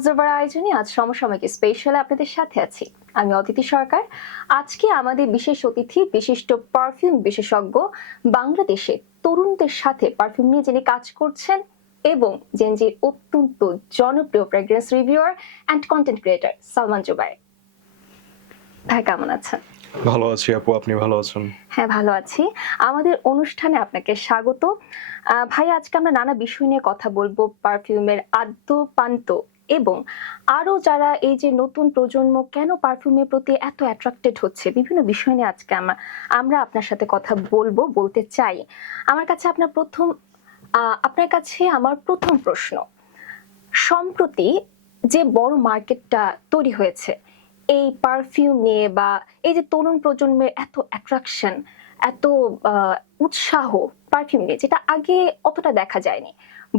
Observer আয়োজনে আজ সমসাময়িক স্পেশালে আপনাদের সাথে আছি আমি অদিতি সরকার। আজকে আমাদের বিশেষ অতিথি বিশিষ্ট পারফিউম বিশেষজ্ঞ, বাংলাদেশে তরুণদের সাথে পারফিউম নিয়ে যিনি কাজ করছেন এবং জেনজির অত্যন্ত জনপ্রিয় fragrance reviewer and content creator Salman Jubayer. ভাই কেমন আছেন? ভালো আছি আপু, আপনি ভালো আছেন? হ্যাঁ, ভালো আছি। আমাদের অনুষ্ঠানে আপনাকে স্বাগত। ভাই, আজকে আমরা নানা বিষয় নিয়ে কথা বলবো, পারফিউমের আদ্য পান্ত এবং আরো যারা এই যে নতুন প্রজন্ম কেন পারফিউমের প্রতি এত অ্যাট্রাক্টেড হচ্ছে, বিভিন্ন বিষয় নিয়ে আজকে আমরা আপনার সাথে কথা বলতে চাই। আমার কাছে আপনার কাছে আমার প্রথম প্রশ্ন, সম্প্রতি যে বড় মার্কেটটা তৈরি হয়েছে এই পারফিউম নিয়ে, বা এই যে তরুণ প্রজন্মের এত অ্যাট্রাকশন, এত উৎসাহ পারফিউম নিয়ে, যেটা আগে অতটা দেখা যায়নি,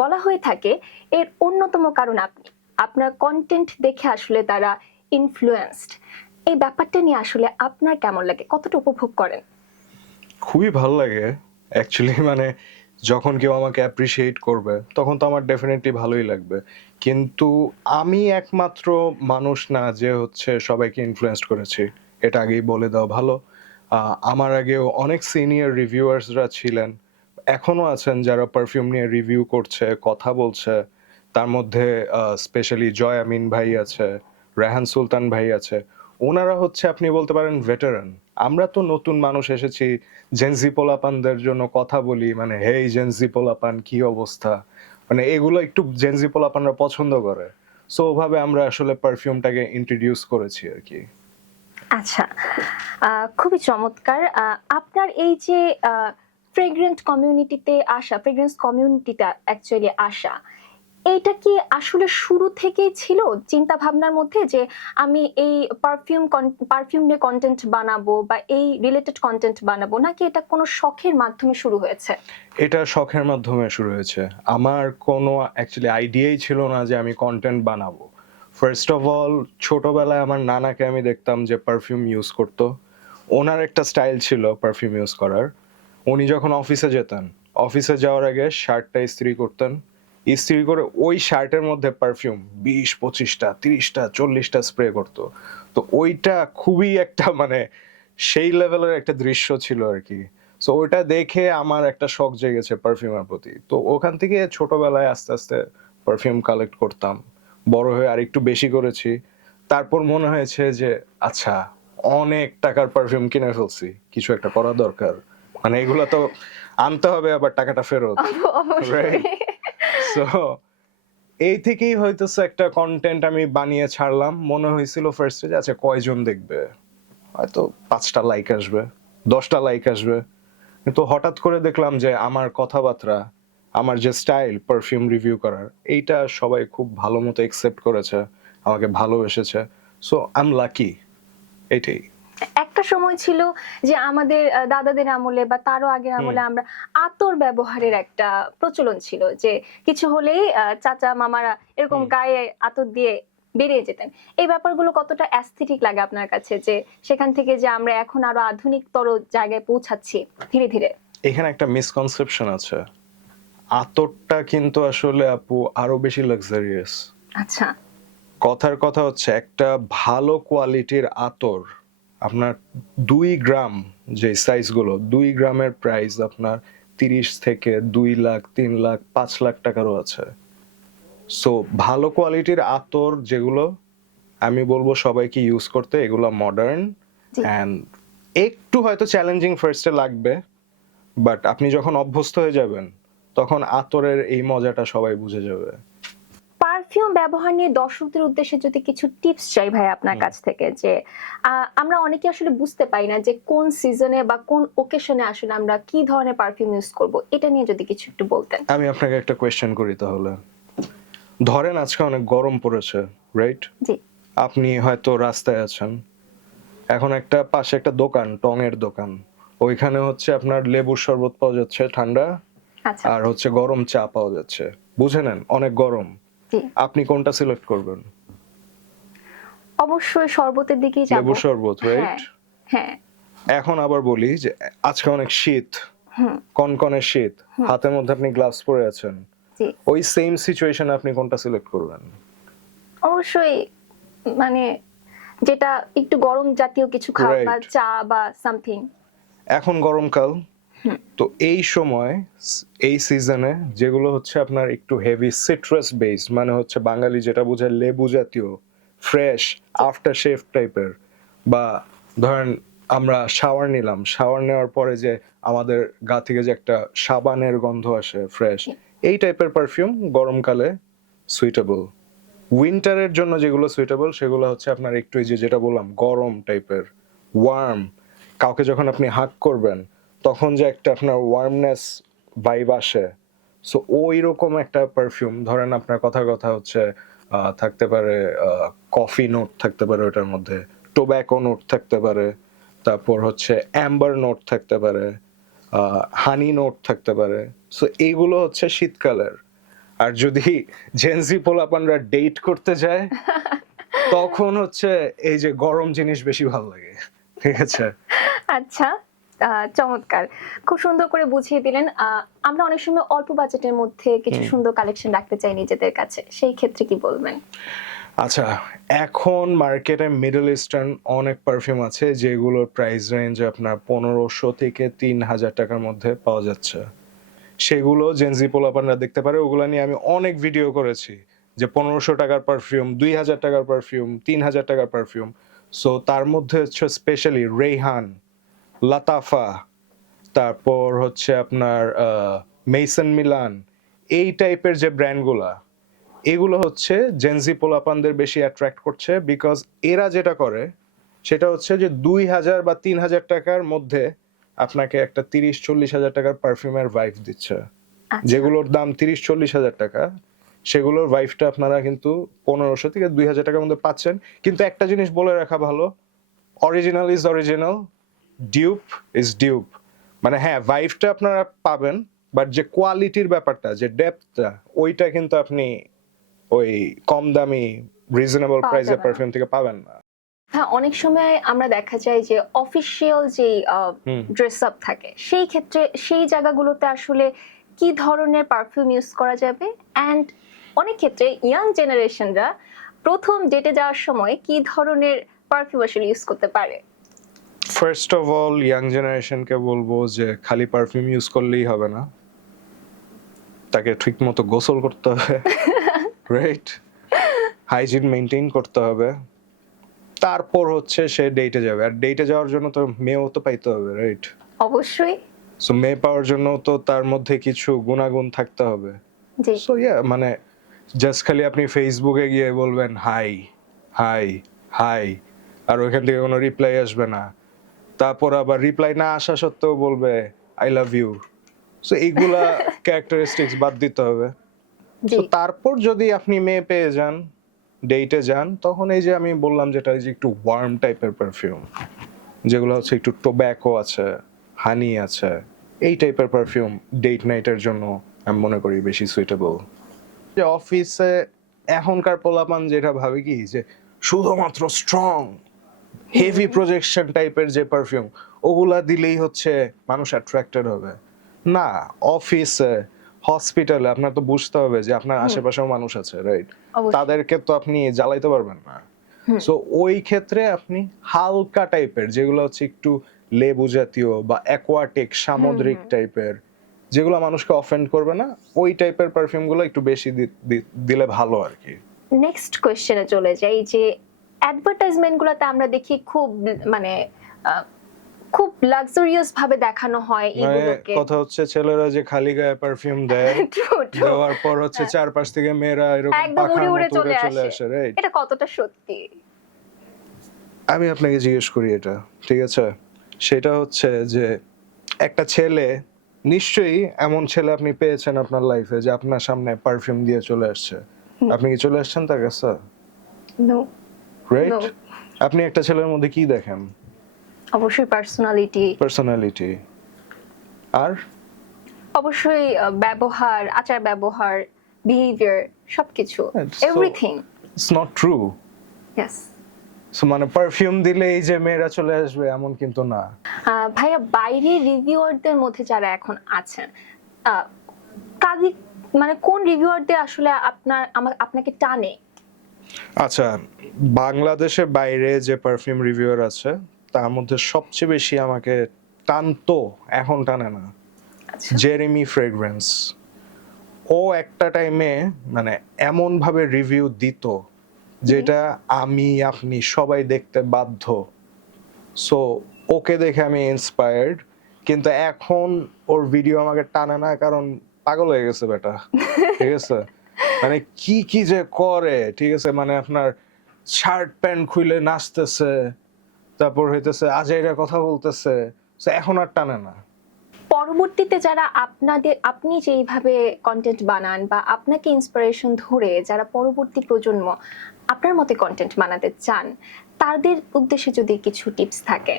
বলা হয়ে থাকে এর অন্যতম কারণ আপনার কন্টেন্ট দেখে আসলে তারা ইনফ্লুয়েন্সড। এই ব্যাপারটা নিয়ে আসলে আপনার কেমন লাগে, কতটা উপভোগ করেন? খুবই ভালো লাগে অ্যাকচুয়ালি, মানে যখন কেউ আমাকে অ্যাপ্রিসিয়েট করবে তখন তো আমার ডেফিনেটলি ভালোই লাগবে। কিন্তু আমি একমাত্র মানুষ না যে হচ্ছে সবাইকে ইনফ্লুয়েন্স করেছি, এটা আগেই বলে দেওয়া ভালো। আমার আগেও অনেক সিনিয়র রিভিউয়ার্সরা ছিলেন, এখনও আছেন যারা পারফিউম নিয়ে রিভিউ করছে, কথা বলছে। তার মধ্যে স্পেশালি জয় আমিন ভাই আছে, রেহান সুলতান ভাই আছে। ওনারা হচ্ছে আপনি বলতে পারেন ভেটারান। আমরা তো নতুন মানুষ এসেছি, জেনজি পোলাপানদের জন্য কথা বলি, মানে হেই জেনজি পোলাপান কি অবস্থা, মানে এগুলো একটু জেনজি পোলাপানরা পছন্দ করে। সো ওভাবে আমরা আসলে পারফিউমটাকে ইন্ট্রোডিউস করেছি আর কি। আচ্ছা, খুবই চমৎকার। আপনার এই যে ফ্রেগ্রেন্স কমিউনিটিটা অ্যাকচুয়ালি আসা, এইটা কি আসলে শুরু থেকেই ছিল চিন্তা ভাবনার মধ্যে যে আমি এই পারফিউম নিয়ে কন্টেন্ট বানাবো বা এই রিলেটেড কন্টেন্ট বানাবো, নাকি এটা কোনো শখের মাধ্যমে শুরু হয়েছে? এটা শখের মাধ্যমে শুরু হয়েছে। আমার কোনো অ্যাকচুয়ালি আইডিয়াই ছিল না যে আমি কন্টেন্ট বানাবো। ফার্স্ট অফ অল, ছোটবেলায় আমার নানাকে আমি দেখতাম যে পারফিউম ইউজ করতো। ওনার একটা স্টাইল ছিল পারফিউম ইউজ করার। উনি যখন অফিসে যেতেন, অফিসে যাওয়ার আগে শার্টটা ইস্ত্রি করতেন। ইস্ত্রি করে ওই শার্টের মধ্যে পারফিউম 20-25টা 30টা 40টা স্প্রে করতো। তো ওইটা খুবই একটা মানে সেই লেভেলের একটা দৃশ্য ছিল আর কি। সো ওটা দেখে আমার একটা শখ জেগেছে পারফিউমের প্রতি। তো ওখান থেকে ছোটবেলায় আস্তে আস্তে পারফিউম কালেক্ট করতাম। বড় হয়ে আরেকটু বেশি করেছি। তারপর মনে হয়েছে যে আচ্ছা, অনেক টাকার পারফিউম কিনে ফেলছি, কিছু একটা করা দরকার। মানে এগুলো তো আনতে হবে, আবার টাকাটা ফেরত, অবশ্যই। রাইট? সো এই থেকেই হয়তো একটা কন্টেন্ট আমি বানিয়ে ছাড়লাম। মনে হয়েছিল ফার্স্টে যে আচ্ছা কয়জন দেখবে, হয়তো 5টা লাইক আসবে, 10টা লাইক আসবে। কিন্তু হঠাৎ করে দেখলাম যে আমার কথাবার্তা, আমার যে স্টাইল পারফিউম রিভিউ করার, এইটা সবাই খুব ভালো মতো একসেপ্ট করেছে, আমাকে ভালোবেসেছে। সো আই এম লাকি, এইটাই। একটা সময় ছিল যে আমাদের দাদাদের আমলে বা তারও আগের আমলে আমরা আতর ব্যবহারের একটা প্রচলন ছিল, যে কিছু হলেই চাচা মামারা এরকম গায়ে আতর দিয়ে বেরিয়ে যেতেন। এই ব্যাপারগুলো কতটা অ্যাস্থেটিক লাগে আপনার কাছে, যে সেখান থেকে যে আমরা এখন আরো আধুনিকতর জায়গায় পৌঁছাচ্ছি ধীরে ধীরে? এখানে একটা মিসকনসেপশন আছে। আতরটা কিন্তু আসলে আপু আরো বেশি লাক্সারিয়াস। আচ্ছা। কথার কথা হচ্ছে একটা ভালো কোয়ালিটির আতর আপনার 2 গ্রাম, যে সাইজগুলো 2 গ্রামের প্রাইস আপনার 30 থেকে 2 লাখ 3 লাখ 5 লাখ টাকারও আছে। সো ভালো কোয়ালিটির আতর যেগুলো, আমি বলবো সবাইকে ইউজ করতে। এগুলো মডার্ন জি। অ্যান্ড একটু হয়তো চ্যালেঞ্জিং ফার্স্টে লাগবে, বাট আপনি যখন অভ্যস্ত হয়ে যাবেন তখন আতরের এই মজাটা সবাই বুঝে যাবে। পারফিউম ব্যবহার নিয়ে দর্শকদের উদ্দেশ্যে যদি কিছু টিপস চাই ভাই আপনার কাছ থেকে, যে আমরা অনেকে আসলে বুঝতে পারি না যে কোন সিজনে বা কোন ওকেশনে আসলে আমরা কি ধরনের পারফিউম ইউজ করব, এটা নিয়ে যদি কিছু একটু বলতেন। আমি আপনাকে একটা কোয়েশ্চেন করি তাহলে। ধরেন আজকে অনেক গরম পড়েছে, রাইট? জি। আপনি হয়তো রাস্তায় আছেন, এখন একটা পাশে একটা দোকান, টঙের দোকান, ওইখানে হচ্ছে আপনার লেবুর শরবত পাওয়া যাচ্ছে ঠান্ডা, আচ্ছা। আর হচ্ছে গরম চা পাওয়া যাচ্ছে। বুঝে নেন অনেক গরম, জি। আপনি কোনটা সিলেক্ট করবেন? অবশ্যই শরবতের দিকেই যাব। লেবুর শরবত, রাইট? হ্যাঁ। হ্যাঁ। এখন আবার বলি যে আজকে অনেক শীত, হুম। কনকনে শীত, হাতের মধ্যে আপনি গ্লাভস পরে আছেন, জি। ওই সেম সিচুয়েশনে আপনি কোনটা সিলেক্ট করবেন? অবশ্যই মানে যেটা একটু গরম জাতীয় কিছু খাওয়া বা Right. চা বা সামথিং। এখন গরমকাল, হুম। তো এই সময় এই সিজনে যেগুলো হচ্ছে আপনার একটু হেভি সিট্রাস বেস, মানে হচ্ছে বাঙালি যেটা বোঝায় লেবু জাতীয়, ফ্রেশ আফটার শেভ টাইপের, বা ধরেন আমরা শাওয়ার নিলাম, শাওয়ার নেওয়ার পরে যে আমাদের গা থেকে যে একটা সাবানের গন্ধ আসে ফ্রেশ, এই টাইপের পারফিউম গরমকালে সুইটেবল। উইন্টারের জন্য যেগুলো সুইটেবল সেগুলো হচ্ছে আপনার একটু এই যে যেটা বললাম গরম টাইপের, ওয়ার্ম, কাউকে যখন আপনি হাগ করবেন তখন যে একটা আপনার ওয়ার্মনেস ভাইব আসে, সো ওই রকম একটা পারফিউম। ধরেন আপনার কথা কথা হচ্ছে থাকতে পারে কফি নোট থাকতে পারে ওটার মধ্যে, টোব্যাকো নোট থাকতে পারে, তারপর হচ্ছে অ্যাম্বার নোট থাকতে পারে, হানি নোট থাকতে পারে। সো এইগুলো হচ্ছে শীতকালের। আর যদি জেনজি পোলাপানরা ডেট করতে যায় তখন হচ্ছে এই যে গরম জিনিস বেশি ভালো লাগে, ঠিক আছে? আচ্ছা, চমৎকার, খুব সুন্দর করে বুঝিয়ে দিলেন। আমরা অনেক সময় অল্প বাজেটের মধ্যে কিছু সুন্দর কালেকশন রাখতে চাই নিজেদের কাছে, সেই ক্ষেত্রে কি বলবেন? আচ্ছা, এখন মার্কেটে মিডল ইস্টার্ন অনেক পারফিউম আছে যেগুলোর প্রাইস রেঞ্জ আপনার 1500 থেকে 3000 টাকার মধ্যে পাওয়া যাচ্ছে। সেগুলো জেনজি পোলাপানরা দেখতে পারে, ওগুলো নিয়ে আমি অনেক ভিডিও করেছি যে 1500 টাকার পারফিউম, 2000 টাকার পারফিউম, 3000 টাকার পারফিউম। সো তার মধ্যে হচ্ছে স্পেশালি রেইহান, লাতাফা, তারপর হচ্ছে আপনার মেইসন মিলান, এই টাইপের যে ব্র্যান্ডগুলা, এগুলো হচ্ছে জেনজি পোলাপানদের বেশি অ্যাট্রাক্ট করছে, বিকজ এরা যেটা করে সেটা হচ্ছে যে 2000 বা 3000 টাকার মধ্যে আপনাকে একটা 30-40 হাজার টাকার পারফিউমের ভাইব দিচ্ছে। আচ্ছা, যেগুলোর দাম 30-40 হাজার টাকা, সেগুলোর ভাইবটা আপনারা কিন্তু 1500 থেকে 2000 টাকার মধ্যে পাচ্ছেন। কিন্তু একটা জিনিস বলে রাখা ভালো, original is original, dupe is dupe. মানে হ্যাঁ, ভাইবটা আপনারা পাবেন, বাট যে কোয়ালিটির ব্যাপারটা, যে ডেপথটা, ওইটা কিন্তু আপনি ওই কম দামি রিজনেবল পাওয়া প্রাইসের যাবে না। পারফিউম থেকে পাবেন না। হ্যাঁ, অনেক সময় আমরা দেখা যায় যে অফিসিয়াল যে হুম। ড্রেস আপ থাকে সেই ক্ষেত্রে সেই জায়গাগুলোতে আসলে কি ধরনের পারফিউম ইউজ করা যাবে, অ্যান্ড অনেক ক্ষেত্রে ইয়াং জেনারেশনরা প্রথম ডেটে যাওয়ার সময় কি ধরনের পারফিউম আসলে ইউজ করতে পারে? ফার্স্ট অফ অল ইয়াং জেনারেশনকে বলবো যে খালি পারফিউম ইউজ করলেই হবে না, তাকে ঠিক মতো গোসল করতে হবে, রাইট, হাইজিন মেনটেন করতে হবে, তারপর হচ্ছে সে ডেটে যাবে। আর ডেটে যাওয়ার জন্য তো মেয়েও তো পাইতে হবে, রাইট? অবশ্যই। সো মেয়ে পাওয়ার জন্য তো তার মধ্যে কিছু গুণাগুণ থাকতে হবে। জি। সো মানে জাস্ট খালি আপনি ফেসবুকে গিয়ে বলবেন হাই হাই হাই, আর ওইখান থেকে কোনো রিপ্লাই আসবে না, তারপর আবার রিপ্লাই না আসা সত্ত্বেও বলবে আই লাভ ইউ। সো এইগুলা ক্যারেক্টারিস্টিক্স বাদ দিতে হবে। জি। সো তারপর যদি আপনি মেয়ে পেয়ে যান, ডেটে যান, তখন এই যে আমি বললাম যেটা, এই যে একটু ওয়ার্ম টাইপের পারফিউম, যেগুলো হচ্ছে একটু টোব্যাকো আছে, হানি আছে, এই টাইপের পারফিউম ডেট নাইটের জন্য আমি মনে করি বেশি সুইটেবল। যে অফিসে এখনকার পোলাপান যেটা ভাবে কি যে শুধুমাত্র স্ট্রং হেভি প্রজেকশন টাইপের যে পারফিউম, ওগুলা দিলেই হচ্ছে মানুষ অ্যাট্রাক্টেড হবে। না, অফিসে, হসপিটালে আপনার তো বুঝতে হবে যে আপনার আশেপাশেও মানুষ আছে, রাইট? অবশ্যই। তাদেরকে তো আপনি জ্বালাইতে পারবেন না। হুম। সো ওই ক্ষেত্রে আপনি হালকা টাইপের, যেগুলো হচ্ছে একটু লেবু জাতীয় বা অ্যাকোয়াটিক সামুদ্রিক টাইপের, যেগুলো মানুষকে অফেন্ড করবে না, ওই টাইপের পারফিউমগুলো একটু বেশি দিলে ভালো আর কি। নেক্সট কোয়েশ্চেনে চলে যাই, যে অ্যাডভার্টাইজমেন্ট গুলোতে আমরা দেখি খুব মানে আহ, খুব লাক্সারিয়াস ভাবে দেখানো হয় মানে এগুলোকে। কথা হচ্ছে ছেলেরা যে খালি গায়ে পারফিউম দেয়, True, true. দেওয়ার পর হচ্ছে হ্যাঁ। চারপাশ থেকে মেয়েরা এরকম একদম পাখার উড়ে উড়ে মতো উড়ে চলে চলে আসে, রাইট? এটা কতটা সত্যি? আমি আপনাকে জিজ্ঞেস করি এটা, ঠিক আছে? সেটা হচ্ছে যে একটা ছেলে, নিশ্চয়ই এমন ছেলে আপনি পেয়েছেন আপনার লাইফে যে আপনার সামনে পারফিউম দিয়ে চলে আসছে, আপনি কি চলে আসছেন তার কাছে, নো। রাইট? No. আপনি একটা ছেলের মধ্যে কি দেখেন? অবশ্যই পার্সোনালিটি, পার্সোনালিটি, আর অবশ্যই ব্যবহার, আচার ব্যবহার, বিহেভিয়ার, সবকিছু, So- everything. It's not true. Yes. So মানে পারফিউম দিলেই যে মেয়েরা চলে আসবে এমন কিন্তু না। ভাইয়া, বাইরে রিভিউয়ারদের মধ্যে যারা এখন আছেন, কাজী মানে কোন রিভিউয়ারদের আসলে আপনাকে টানে? আচ্ছা, বাংলাদেশের বাইরে যে পারফিউম রিভিউয়ার আছে তার মধ্যে সবচেয়ে বেশি আমাকে টানতো, এখন টানে না, আচ্ছা। Jeremy fragrance. ও একটা টাইমে মানে এমন ভাবে রিভিউ দিত যেটা আমি আপনি সবাই দেখতে বাধ্য। সো ওকে দেখে আমি ইন্সপায়ার্ড, কিন্তু এখন ওর ভিডিও আমাকে টানে না, কারণ পাগল হয়ে গেছে বেটা, ঠিক আছে? মানে কি কি যে করে, ঠিক আছে? মানে আপনার শার্ট প্যান্ট খুলে নাচতেছে, তারপর হইতেছে আজাইরা কথা বলতেছে, তো এখন আর টানে না। পরবর্তীতে যারা আপনি যেইভাবে কন্টেন্ট বানান বা আপনাকে ইন্সপিরেশন ধরে যারা পরবর্তী প্রজন্ম আপনার মতে কন্টেন্ট বানাতে চান, তাদের উদ্দেশ্যে যদি কিছু টিপস থাকে।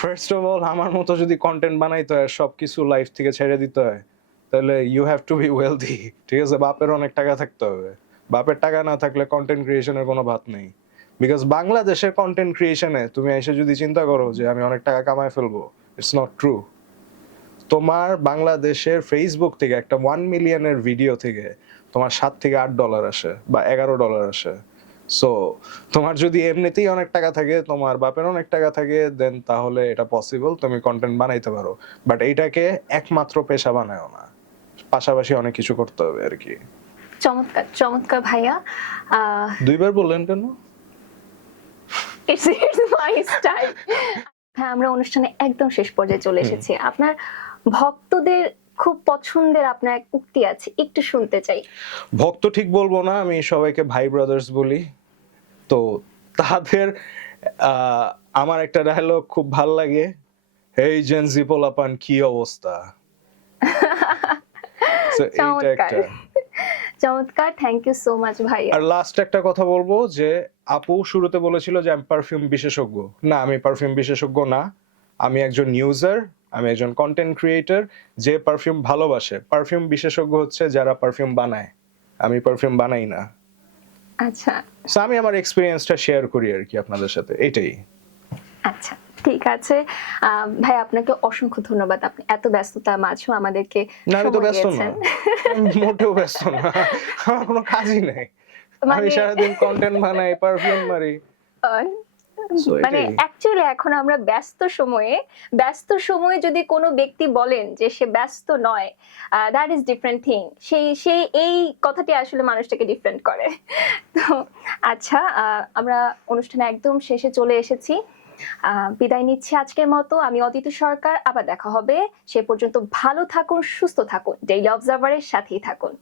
ফার্স্ট অফ অল, আমার মতো যদি কন্টেন্ট বানাইতে হয়, সবকিছু লাইফ থেকে ছেড়ে দিতে হয়, তাহলে you have to be wealthy, ঠিক আছে? বাপের অনেক টাকা থাকতে হবে। বাপের টাকা না থাকলে কন্টেন্ট ক্রিয়েশনের কোনো ভাত নেই। বিকজ বাংলাদেশের কন্টেন্ট ক্রিয়েশনে তুমি এসে যদি চিন্তা করো যে আমি অনেক টাকা কামায় ফেলবো, ইটস নট ট্রু। তোমার বাংলাদেশের ফেসবুক থেকে একটা 1 মিলিয়নের ভিডিও থেকে তোমার $7 থেকে $8 আসে বা $11 আসে। সো তোমার যদি এমনিতেই অনেক টাকা থাকে, তোমার বাপের অনেক টাকা থাকে, দেন তাহলে এটা পসিবল, তুমি কন্টেন্ট বানাইতে পারো। বাট এইটাকে একমাত্র পেশা বানায়ও না, পাশাপাশি অনেক কিছু করতে হবে আর কি। চমৎকার চমৎকার ভাইয়া। দুইবার বললেন কেন? It's my style. হ্যাঁ, আমরা অনুষ্ঠানে একদম শেষ পর্যায়ে চলে এসেছি। আপনার ভক্তদের খুব পছন্দের আপনার এক উক্তি আছে, একটু শুনতে চাই। ভক্ত ঠিক বলবো না, আমি সবাইকে ভাই ব্রাদার্স বলি। তো তাদের আহ, আমার একটা ডায়লগ খুব ভাল লাগে, এই জেনজি পোলাপান কি অবস্থা। So, এইটা চমৎকার একটা। চমৎকার, থ্যাংক ইউ সো মাচ ভাইয়া। আর লাস্ট একটা কথা বলবো যে আপু শুরুতে বলেছিল যে আমি পারফিউম বিশেষজ্ঞ। না, আমি পারফিউম বিশেষজ্ঞ না। আমি একজন ইউজার, আমি একজন কন্টেন্ট ক্রিয়েটর যে পারফিউম ভালোবাসে। পারফিউম বিশেষজ্ঞ হচ্ছে যারা পারফিউম বানায়, আমি পারফিউম বানাই না। আচ্ছা So, আমি আমার এক্সপিরিয়েন্সটা শেয়ার করি আর কি আপনাদের সাথে, এটাই। আচ্ছা, ঠিক আছে। ভাই, আপনাকে অসংখ্য ধন্যবাদ, আপনি এত ব্যস্ততার মাঝেও আমাদেরকে না, আমি তো সময় ব্যস্ত না, দিয়েছেন। আমি মোটেও ব্যস্ত না, আমার কোনো কাজই নেই। আমি মানে সারাদিন কন্টেন্ট বানাই, পারফিউম মারি। আহ, So, মানে এটাই। অ্যাকচুয়ালি এখন আমরা ব্যস্ত সময়ে যদি কোনো ব্যক্তি বলেন যে সে ব্যস্ত নয়, দ্যাট ইজ ডিফারেন্ট থিং। সেই এই কথাটি আসলে মানুষটাকে ডিফারেন্ট করে। তো আচ্ছা, আমরা অনুষ্ঠানে একদম শেষে চলে এসেছি। বিদায় নিচ্ছি আজকের মতো। আমি অদিতি সরকার, আবার দেখা হবে। সে পর্যন্ত ভালো থাকুন, সুস্থ থাকুন, ডেইলি অবজারভারের সাথেই থাকুন।